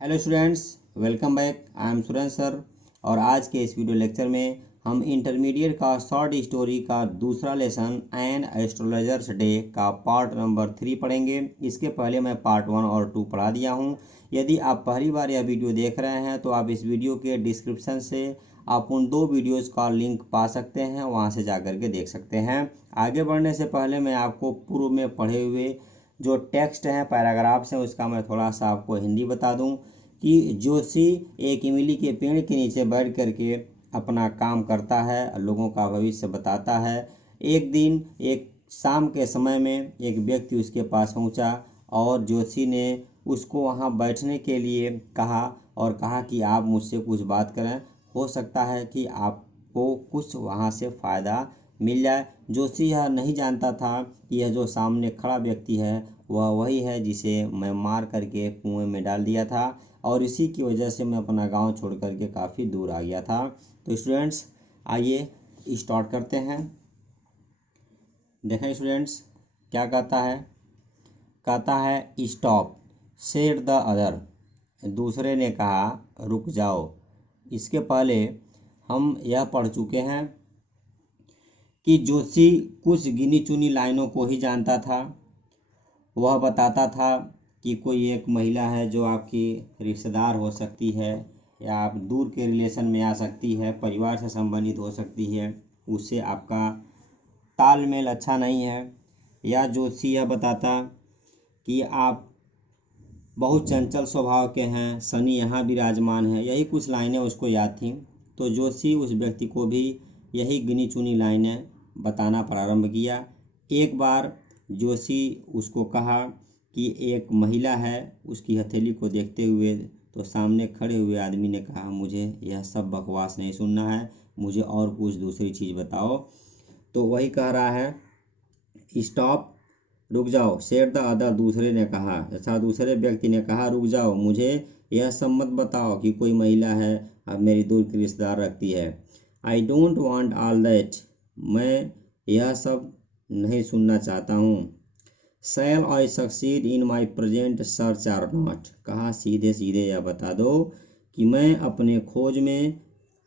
Hello students, welcome back. I am Surendra sir और आज के इस वीडियो लेक्चर में हम इंटरमीडिएट का शॉर्ट स्टोरी का दूसरा लेसन एन एस्ट्रोलॉजर्स डे का पार्ट नंबर 3 पढ़ेंगे। इसके पहले मैं पार्ट 1 और 2 पढ़ा दिया हूं। यदि आप पहली बार यह वीडियो देख रहे हैं तो आप इस वीडियो के डिस्क्रिप्शन से आप उन 2 वीडियोज़ का लिंक पा सकते हैं, वहां से जाकर के देख सकते हैं। आगे बढ़ने से पहले मैं आपको पूर्व में पढ़े हुए जो टेक्स्ट हैं, पैराग्राफ्स हैं, उसका मैं थोड़ा सा आपको हिंदी बता दूं कि जोशी एक इमली के पेड़ के नीचे बैठ करके अपना काम करता है, लोगों का भविष्य बताता है। एक दिन एक शाम के समय में एक व्यक्ति उसके पास पहुंचा और जोशी ने उसको वहां बैठने के लिए कहा और कहा कि आप मुझसे कुछ बात करें, हो सकता है कि आपको कुछ वहां से फ़ायदा मिल जाए। जोशी यह नहीं जानता था कि यह जो सामने खड़ा व्यक्ति है वह वही है जिसे मैं मार करके कुएं में डाल दिया था और इसी की वजह से मैं अपना गांव छोड़ करके काफ़ी दूर आ गया था। तो स्टूडेंट्स, आइए स्टार्ट करते हैं। देखें स्टूडेंट्स, क्या कहता है स्टॉप सेड द अदर। दूसरे ने कहा रुक जाओ। इसके पहले हम यह पढ़ चुके हैं कि जोशी कुछ गिनी चुनी लाइनों को ही जानता था। वह बताता था कि कोई एक महिला है जो आपकी रिश्तेदार हो सकती है या आप दूर के रिलेशन में आ सकती है, परिवार से संबंधित हो सकती है, उससे आपका तालमेल अच्छा नहीं है। या जोशी यह बताता कि आप बहुत चंचल स्वभाव के हैं, शनि यहाँ विराजमान है। यही कुछ लाइनें उसको याद थीं। तो जोशी उस व्यक्ति को भी यही गिनी चुनी लाइनें बताना प्रारंभ किया। एक बार जोशी उसको कहा कि एक महिला है, उसकी हथेली को देखते हुए तो सामने खड़े हुए आदमी ने कहा मुझे यह सब बकवास नहीं सुनना है, मुझे और कुछ दूसरी चीज़ बताओ। तो वही कह रहा है स्टॉप, रुक जाओ, सेड द अदर। दूसरे ने कहा, अच्छा दूसरे व्यक्ति ने कहा रुक जाओ, मुझे यह सब मत बताओ कि कोई महिला है अब मेरी दूर की रिश्तेदार रखती है। I don't want all that, मैं यह सब नहीं सुनना चाहता हूँ। Shall I succeed in my present search or not, कहा सीधे सीधे यह बता दो कि मैं अपने खोज में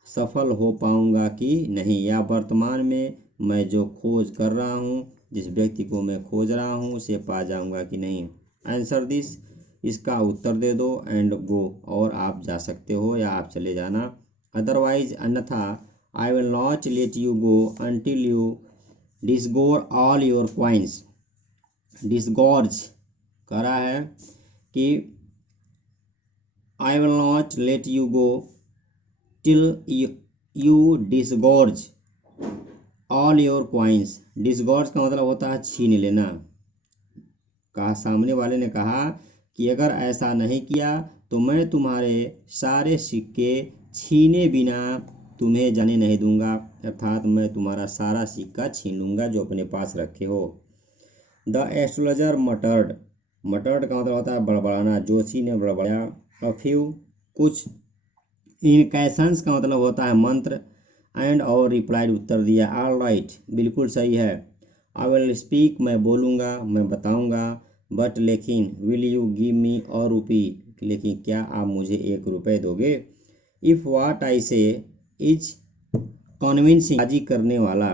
सफल हो पाऊंगा कि नहीं, या वर्तमान में मैं जो खोज कर रहा हूँ, जिस व्यक्ति को मैं खोज रहा हूँ उसे पा जाऊंगा कि नहीं। आंसर दिस, इसका उत्तर दे दो, एंड गो, और आप जा सकते हो या आप चले जाना। अदरवाइज, अन्यथा I will not let you go until you disgorge all your coins. Disgorge कह रहा है कि I will not let you go till you disgorge all your coins. Disgorge का मतलब होता है छीन लेना। कहा, सामने वाले ने कहा कि अगर ऐसा नहीं किया तो मैं तुम्हारे सारे सिक्के छीने बिना तुम्हें जाने नहीं दूंगा, अर्थात मैं तुम्हारा सारा सिक्का छीन लूंगा जो अपने पास रखे हो। द एस्ट्रोलॉजर मटर्ड, मटर्ड का मतलब होता है बड़बड़ाना। जोशी ने बड़बड़ाया। अ फ्यू, कुछ। इनकैशंस का मतलब होता है मंत्र। एंड और रिप्लाइड, उत्तर दिया। ऑल राइट, बिल्कुल सही है। आई विल स्पीक, मैं बोलूँगा, मैं बताऊँगा। बट लेकिन, विल यू गिव मी और रुपी, लेकिन क्या आप मुझे 1 रुपये दोगे। इफ़ वाट आई से इज कॉन्विंसिंग, राजी करने वाला।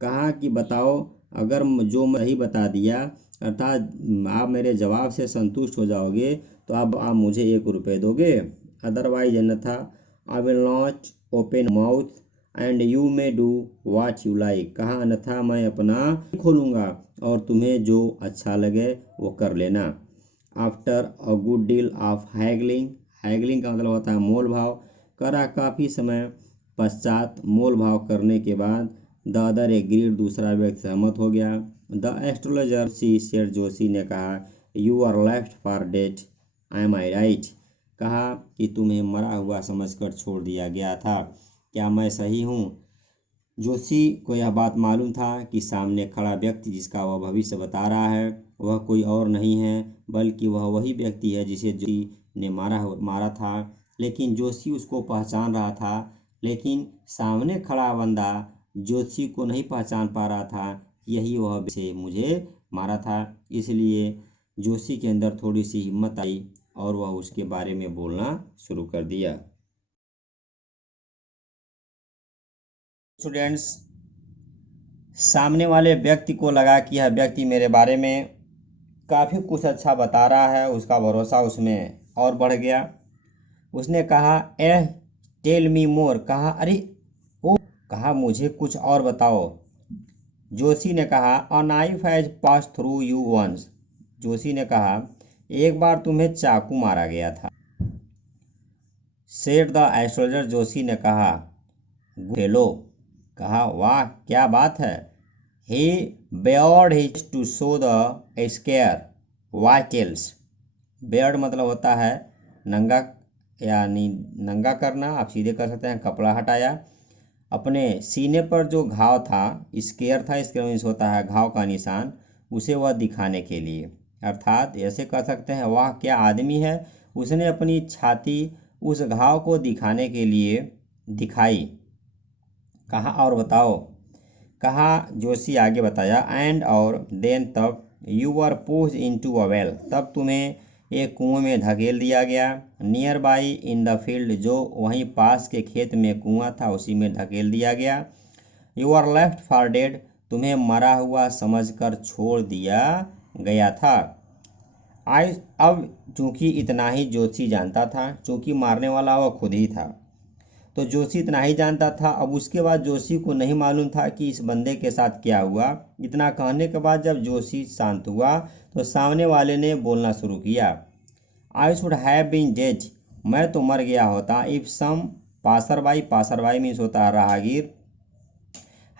कहा कि बताओ, अगर जो मैं ही बता दिया अर्थात आप मेरे जवाब से संतुष्ट हो जाओगे तो आप मुझे 1 रुपये दोगे। अदरवाइज, अन्यथा I will not open mouth and you may do what you like. कहा, अन्यथा मैं अपना खोलूँगा और तुम्हें जो अच्छा लगे वो कर लेना। After a good deal of haggling, haggling का मतलब होता है मोल भाव। करा, काफ़ी समय पश्चात मोल भाव करने के बाद। द अदर एग्रीड, दूसरा व्यक्ति सहमत हो गया। The astrologer she said, Joshi ने कहा you are left for dead, am I right. कहा कि तुम्हें मरा हुआ समझकर छोड़ दिया गया था, क्या मैं सही हूँ। जोशी को यह बात मालूम था कि सामने खड़ा व्यक्ति जिसका वह भविष्य बता रहा है वह कोई और नहीं है बल्कि वह वही व्यक्ति है जिसे जोशी ने मारा था। लेकिन जोशी उसको पहचान रहा था, लेकिन सामने खड़ा बंदा जोशी को नहीं पहचान पा रहा था। यही वह से मुझे मारा था। इसलिए जोशी के अंदर थोड़ी सी हिम्मत आई और वह उसके बारे में बोलना शुरू कर दिया। स्टूडेंट्स, सामने वाले व्यक्ति को लगा कि यह व्यक्ति मेरे बारे में काफ़ी कुछ अच्छा बता रहा है। उसका भरोसा उसमें और बढ़ गया। उसने कहा, टेल मी मोर। कहा, अरे ओ, कहा मुझे कुछ और बताओ। जोशी ने कहा, a knife has passed through you once. Joshi ने कहा, एक बार तुम्हें चाकू मारा गया था। Said the astrologer. जोशी ने कहा, फेलो। कहा, वाह क्या बात है। He bared his to show the scare vitals. Bared मतलब होता है नंगा, यानी नंगा करना। आप सीधे कर सकते हैं, कपड़ा हटाया। अपने सीने पर जो घाव था, स्केयर था, स्केयर मीन्स होता है घाव का निशान, उसे वह दिखाने के लिए, अर्थात ऐसे कह सकते हैं, वाह क्या आदमी है। उसने अपनी छाती उस घाव को दिखाने के लिए दिखाई। कहा, और बताओ। कहा, जोशी आगे बताया, एंड और देन तब, you were pushed into a well. तब तुम्हें एक कुएं में धकेल दिया गया। Near by in the field. जो वहीं पास के खेत में कुआं था उसी में धकेल दिया गया। You are left for dead. तुम्हें मरा हुआ समझकर छोड़ दिया गया था। अब चूंकि इतना ही जोशी जानता था, चूंकि मारने वाला वह खुद ही था, तो जोशी इतना ही जानता था। अब उसके बाद जोशी को नहीं मालूम था कि इस बंदे के साथ क्या हुआ। इतना कहने के बाद जब जोशी शांत हुआ तो सामने वाले ने बोलना शुरू किया, I should have been dead. मैं तो मर गया होता। If some passerby, passerby means होता है राहगीर,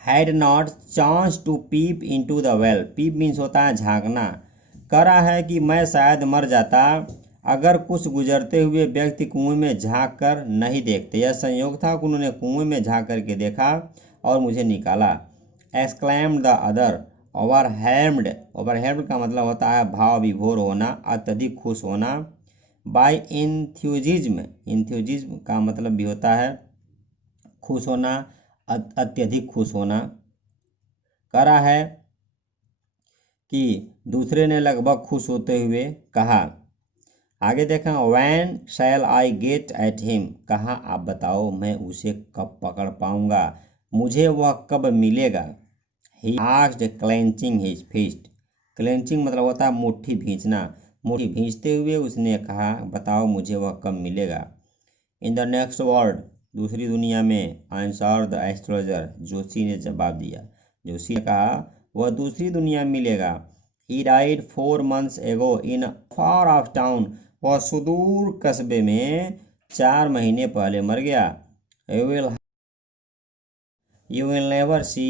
had not chance to peep into the well. Peep means होता है झांकना। कह रहा है कि मैं शायद मर जाता अगर कुछ गुजरते हुए व्यक्ति कुएं में झांक कर नहीं देखते। यह संयोग था कि उन्होंने कुएं में झांक करके देखा और मुझे निकाला। एक्सक्लैम्ड द अदर। ओवरहेम्ड। ओवरहेम्ड का मतलब होता है भाव विभोर होना, अत्यधिक खुश होना। बाय इंथ्यूजिज्म। इंथ्यूजिज्म का मतलब भी होता है खुश होना, अत्यधिक खुश होना। कह रहा है कि दूसरे ने लगभग खुश होते हुए कहा। आगे देखा, when shall I get at him. कहा, आप बताओ मैं उसे कब पकड़ पाऊंगा, मुझे वह कब मिलेगा। He asked clenching his fist. Clenching मतलब होता है मुट्ठी भींचना। मुट्ठी भींचते हुए उसने कहा, बताओ मुझे वह कब मिलेगा। In the next world. दूसरी दुनिया में। Answer the astrologer. जोशी ने जवाब दिया। जोशी ने कहा, वह दूसरी दुनिया में मिलेगा। ही डाइड 4 months एगो इन फार ऑफ टाउन। वह सुदूर कस्बे में 4 महीने पहले मर गया। You will never see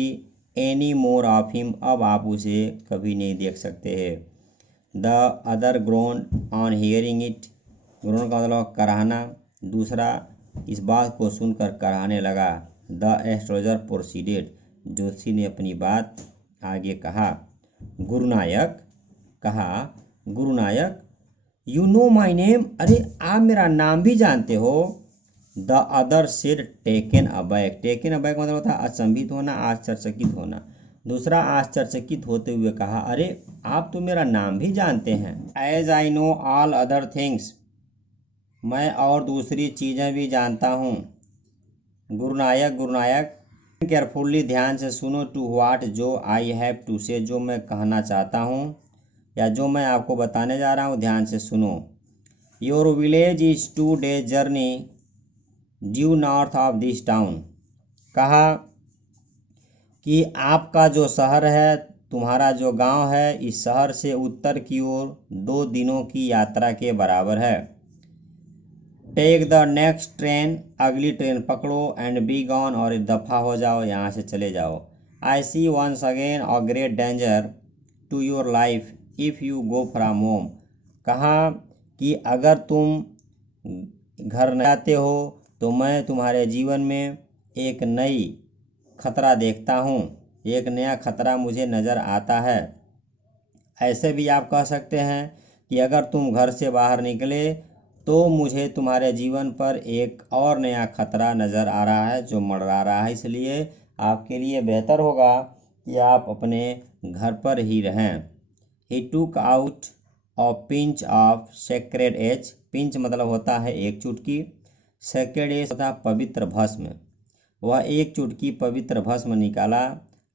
any more of him. अब आप उसे कभी नहीं देख सकते हैं। The other grown on hearing it. Grown का मतलब कराहना। दूसरा इस बात को सुनकर कराहने लगा। The astrologer proceeded. जोशी ने अपनी बात आगे कहा। गुरुनायक। कहा, गुरुनायक, यू नो माई नेम। अरे आप मेरा नाम भी जानते हो। The other said taken aback. Taken aback मतलब होता है अचंभित होना, आश्चर्यचकित होना। दूसरा आश्चर्यचकित होते हुए कहा, अरे आप तो मेरा नाम भी जानते हैं। As I know all other things. मैं और दूसरी चीज़ें भी जानता हूँ। गुरुनायक, गुरुनायक, केयरफुल्ली ध्यान से सुनो, टू व्हाट जो आई हैव टू से जो मैं कहना चाहता हूँ या जो मैं आपको बताने जा रहा हूँ, ध्यान से सुनो। Your village is 2 days journey due north of this town. कहा कि आपका जो शहर है, तुम्हारा जो गांव है, इस शहर से उत्तर की ओर 2 दिनों की यात्रा के बराबर है। Take the next train. अगली ट्रेन पकड़ो। And be gone. और दफ़ा हो जाओ, यहाँ से चले जाओ। I see once again a great danger to your life if you go from home. कहा कि अगर तुम घर न आते हो तो मैं तुम्हारे जीवन में एक नई खतरा देखता हूँ। एक नया खतरा मुझे नज़र आता है। ऐसे भी आप कह सकते हैं कि अगर तुम घर से बाहर निकले तो मुझे तुम्हारे जीवन पर एक और नया खतरा नज़र आ रहा है जो मंडरा रहा है। इसलिए आपके लिए बेहतर होगा कि आप अपने घर पर ही रहें। He took out of pinch of sacred ash, pinch मतलब होता है एक चुटकी, सेक्रेड एज होता है पवित्र भस्म। वह एक चुटकी पवित्र भस्म निकाला,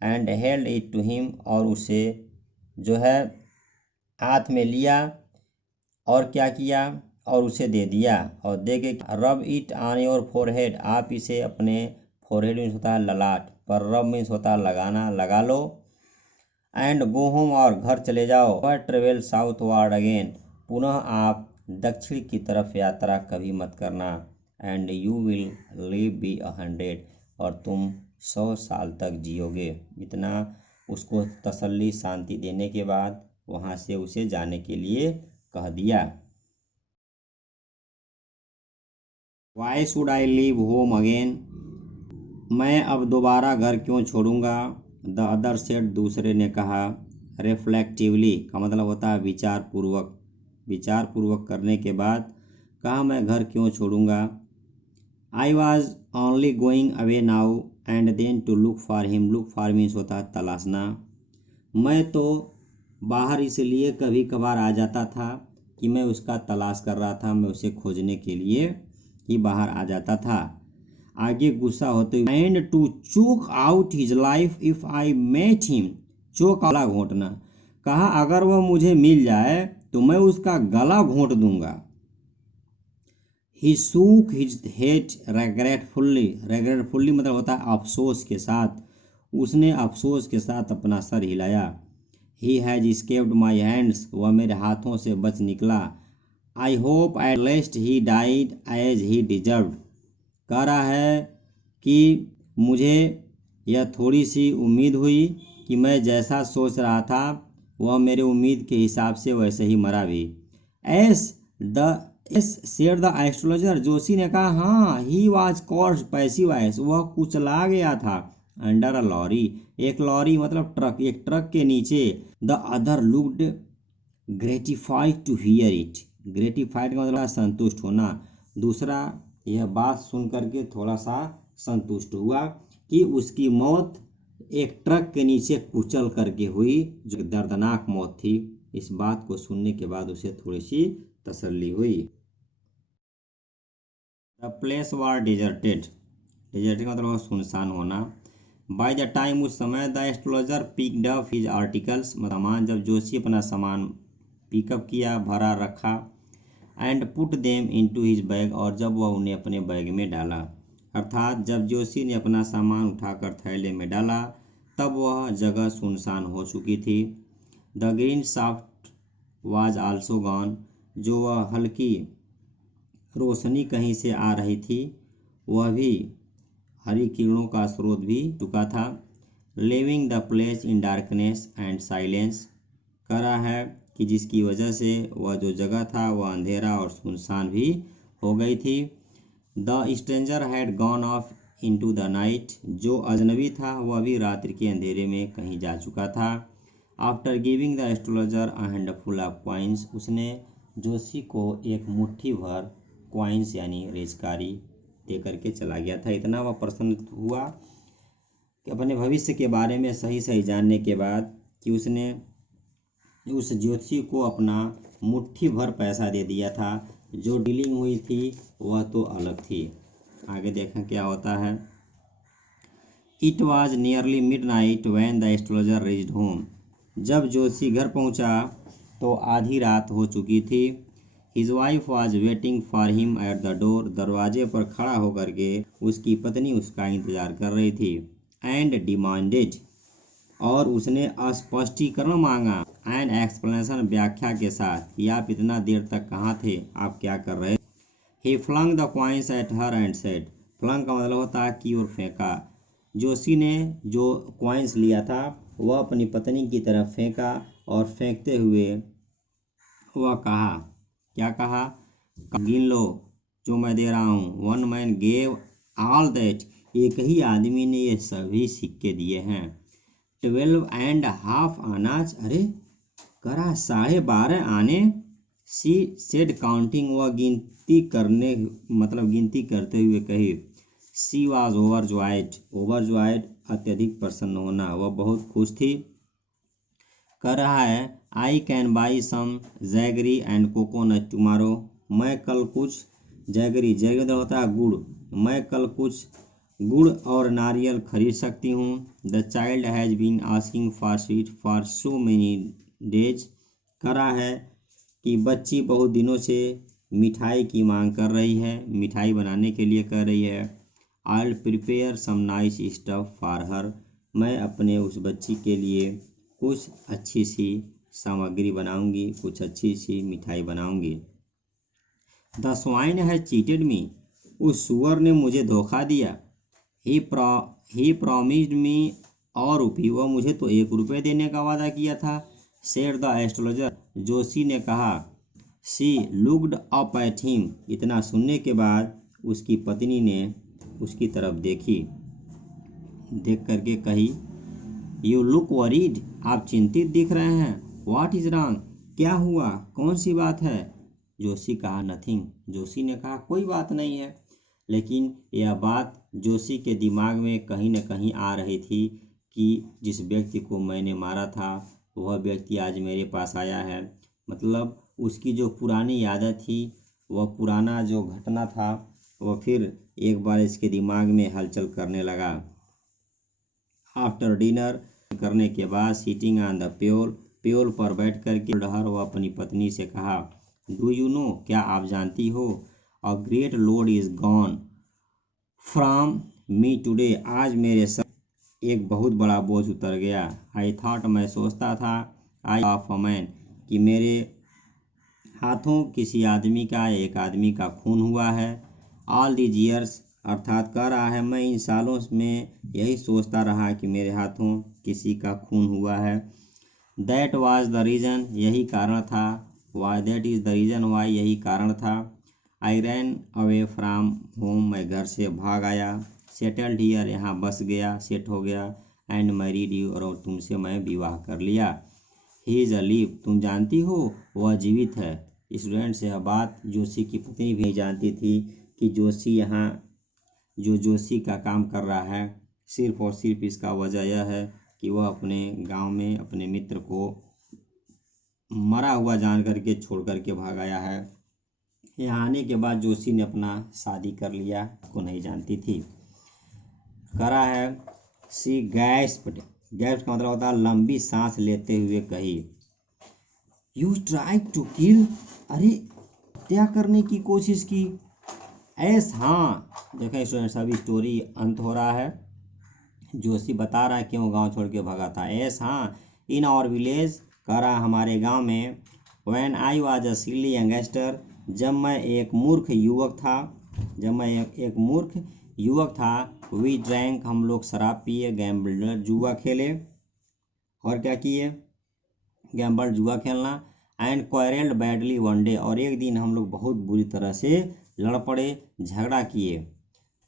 and held it to him, और उसे जो है हाथ में लिया और क्या किया, और उसे दे दिया, और दे के rub it on your forehead, आप इसे अपने फोरहेड मीन्स होता है ललाट पर, रब मीन्स होता है लगाना, लगा लो। एंड गो होम, और घर चले जाओ। पर ट्रेवल साउथ वार्ड अगेन, पुनः आप दक्षिण की तरफ यात्रा कभी मत करना। And you will live be 100, और तुम 100 साल तक जियोगे। इतना उसको तसल्ली शांति देने के बाद वहाँ से उसे जाने के लिए कह दिया। Why should I leave home again, मैं अब दोबारा घर क्यों छोड़ूंगा। द अदर सेड, दूसरे ने कहा। रिफ्लेक्टिवली का मतलब होता है विचार पूर्वक, विचार पूर्वक करने के बाद कहा मैं घर क्यों छोड़ूंगा। I was only going away now and then to look for him, look for means होता है तलाशना। मैं तो बाहर इसलिए कभी कभार आ जाता था कि मैं उसका तलाश कर रहा था, मैं उसे खोजने के लिए ही बाहर आ जाता था। आगे गुस्सा होते हुए, and to choke out his life if I met him, choke गला घोंटना, कहा अगर वह मुझे मिल जाए तो मैं उसका गला घोंट दूंगा। ही शूक हिज हेड रेग्रेटफुल्ली, रेग्रेटफुल्ली मतलब होता है अफसोस के साथ, उसने अफसोस के साथ अपना सर हिलाया। He has escaped my hands, वह मेरे हाथों से बच निकला। I hope at least he died as he deserved, कह रहा है कि मुझे यह थोड़ी सी उम्मीद हुई कि मैं जैसा सोच रहा था वह मेरे उम्मीद के हिसाब से वैसे ही मरा भी। As said the astrologer, Joshi ने कहा हाँ। He was course passive as, वह कुचला गया था। अंडर अ लॉरी, एक लॉरी मतलब ट्रक, एक ट्रक के नीचे। The other looked gratified to hear it, gratified का मतलब संतुष्ट होना, दूसरा यह बात सुन करके थोड़ा सा संतुष्ट हुआ कि उसकी मौत एक ट्रक के नीचे कुचल करके हुई, जो दर्दनाक मौत थी। इस बात को सुनने के बाद उसे थोड़ी सी तसल्ली हुई। The place war deserted, deserted का मतलब सुनसान होना। बाय द टाइम, उस समय, the astrologer picked up his articles, सामान, जब जोशी अपना सामान पिकअप किया, भरा रखा। And put them into his bag, और जब वह उन्हें अपने बैग में डाला, अर्थात जब जोशी ने अपना सामान उठाकर थैले में डाला तब वह जगह सुनसान हो चुकी थी। The green shaft was also gone, जो वह हल्की रोशनी कहीं से आ रही थी वह भी, हरी किरणों का स्रोत भी चुका था। Living the place in darkness and silence, कह रहा है कि जिसकी वजह से वह जो जगह था वह अंधेरा और सुनसान भी हो गई थी। The stranger had gone of into the night, जो अजनबी था वह भी रात्रि के अंधेरे में कहीं जा चुका था। After giving the astrologer a handful of coins, उसने जोशी को एक मुट्ठी भर कॉइन्स यानी रेजकारी दे करके चला गया था। इतना वह प्रसन्न हुआ कि अपने भविष्य के बारे में सही सही जानने के बाद कि उसने उस ज्योतिषी को अपना मुट्ठी भर पैसा दे दिया था। जो डीलिंग हुई थी वह तो अलग थी। आगे देखें क्या होता है। It was nearly mid night when the astrologer reached home, जब जोशी घर पहुंचा तो आधी रात हो चुकी थी। His wife was waiting for him at the door, दरवाजे पर खड़ा होकर के उसकी पत्नी उसका इंतजार कर रही थी। एंड डिमांडेड, और उसने स्पष्टीकरण मांगा। एंड एक्सप्लेनेशन, व्याख्या के साथ कि आप इतना देर तक कहाँ थे, आप क्या कर रहे। He flung the coins at her and said, flung का मतलब होता है कि और फेंका। जोशी ने जो कॉइन्स लिया था वह अपनी पत्नी की तरफ फेंका, और फेंकते हुए वह कहा, क्या कहा, गिन लो जो मैं दे रहा हूँ। One man gave all that, एक ही आदमी ने ये सभी सिक्के दिए हैं। 12.5 आनाज, अरे करा 12.5 आने। सी सेड काउंटिंग, वह गिनती करने मतलब गिनती करते हुए कही। सी वाज ओवरजॉयड, ओवरजॉयड अत्यधिक प्रसन्न होना, वह बहुत खुश थी। कह रहा है I can buy some jaggery and coconut tomorrow. मैं कल कुछ जैगरी जैगरी होता है गुड़, मैं कल कुछ गुड़ और नारियल खरीद सकती हूँ। The child has been asking for sweet for so many days. कह रहा है कि बच्ची बहुत दिनों से मिठाई की मांग कर रही है, मिठाई बनाने के लिए कह रही है। I prepare some nice stuff for her. मैं अपने उस बच्ची के लिए कुछ अच्छी सी सामग्री बनाऊंगी, कुछ अच्छी सी मिठाई बनाऊंगी। द स्वाइन हैज चीटेड मी। उस सुअर ने मुझे धोखा दिया। ही प्रॉमिस्ड मी और रुपी, वह मुझे तो 1 रुपये देने का वादा किया था। सेड द एस्ट्रोलॉजर, जोशी ने कहा। She looked up at him. इतना सुनने के बाद उसकी पत्नी ने उसकी तरफ देखी, देख करके कही यू लुक वरीड, आप चिंतित दिख रहे हैं। व्हाट इज रॉन्ग, क्या हुआ, कौन सी बात है। जोशी कहा नथिंग। जोशी ने कहा कोई बात नहीं है। लेकिन यह बात जोशी के दिमाग में कहीं न कहीं आ रही थी कि जिस व्यक्ति को मैंने मारा था वह व्यक्ति आज मेरे पास आया है। मतलब उसकी जो पुरानी आदत थी, वह पुराना जो घटना था, वह फिर एक बार इसके दिमाग में हलचल करने लगा। आफ्टर डिनर करने के बाद सीटिंग ऑन द प्योल पर बैठ कर के डहर वह अपनी पत्नी से कहा डू यू नो, क्या आप जानती हो, a great load is gone from me today. आज मेरे सर एक बहुत बड़ा बोझ उतर गया। आई थॉट, मैं सोचता था, आई ऑफ अ मैन, कि मेरे हाथों किसी आदमी का, एक आदमी का खून हुआ है। ऑल दीज ईयर्स, अर्थात कह रहा है मैं इन सालों में यही सोचता रहा कि मेरे हाथों किसी का खून हुआ है। दैट वाज द रीज़न, यही कारण था। Why, that is the reason why, यही कारण था। I ran away from home, मैं घर से भाग आया। सेटल्ड हियर, यहाँ बस गया, सेट हो गया। एंड मैरिड यू, और तुमसे मैं विवाह कर लिया। ही इज़ अलीव, तुम जानती हो वह जीवित है। स्टूडेंट से यह बात जोशी की पत्नी भी जानती थी कि जोशी यहाँ जो जोशी का काम कर रहा है, सिर्फ और सिर्फ इसका वजह यह है कि वह अपने गांव में अपने मित्र को मरा हुआ जान करके छोड़ करके भाग आया है। यहाँ आने के बाद जोशी ने अपना शादी कर लिया, को नहीं जानती थी। करा है सी गैस्प्ड, गैस्प का मतलब होता है लंबी सांस लेते हुए कही यू ट्राई टू किल, अरे हत्या करने की कोशिश की। एस, हाँ। देखें स्टूडेंट्स, अभी स्टोरी अंत हो रहा है। जोशी बता रहा है क्यों गांव छोड़ के भागा था। एस, हाँ। इन आवर विलेज, कह रहा हमारे गांव में। When I was a silly youngster, जब मैं एक मूर्ख युवक था, वी ड्रैंक, हम लोग शराब पिए, गैम्बल्ड, जुआ खेले, और क्या किए, गैम्बल्ड, जुआ खेलना। एंड क्वारेल्ड बैडली वन डे, और एक दिन हम लोग बहुत बुरी तरह से लड़ पड़े, झगड़ा किए।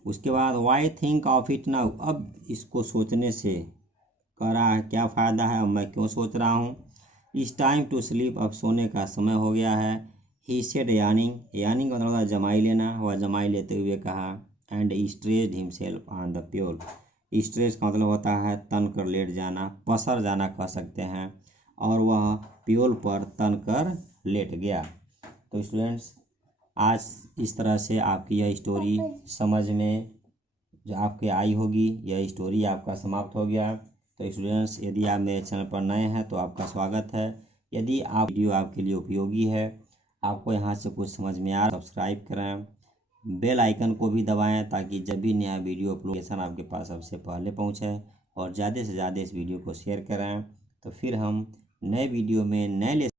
उसके बाद why think of it now, अब इसको सोचने से, कह रहा है क्या फ़ायदा है, मैं क्यों सोच रहा हूँ। इस टाइम टू स्लीप, अब सोने का समय हो गया है। ही सेड यार्निंग, यार्निंग का मतलब जमाई लेना, वह जमाई लेते हुए कहा। And stressed himself on the pyol, stress का मतलब होता है तन कर लेट जाना, पसर जाना कह सकते हैं, और वह प्योल पर तन कर लेट गया। तो स्टूडेंट्स, आज इस तरह से आपकी यह स्टोरी समझ में जो आपके आई होगी, यह स्टोरी आपका समाप्त हो गया। तो स्टूडेंट्स, यदि आप मेरे चैनल पर नए हैं तो आपका स्वागत है। यदि आप वीडियो आपके लिए उपयोगी है, आपको यहाँ से कुछ समझ में आ, सब्सक्राइब करें, बेल आइकन को भी दबाएं, ताकि जब भी नया वीडियो अपलोडेशन आपके पास सबसे पहले पहुँचे, और ज़्यादा से ज़्यादा इस वीडियो को शेयर करें। तो फिर हम नए वीडियो में नए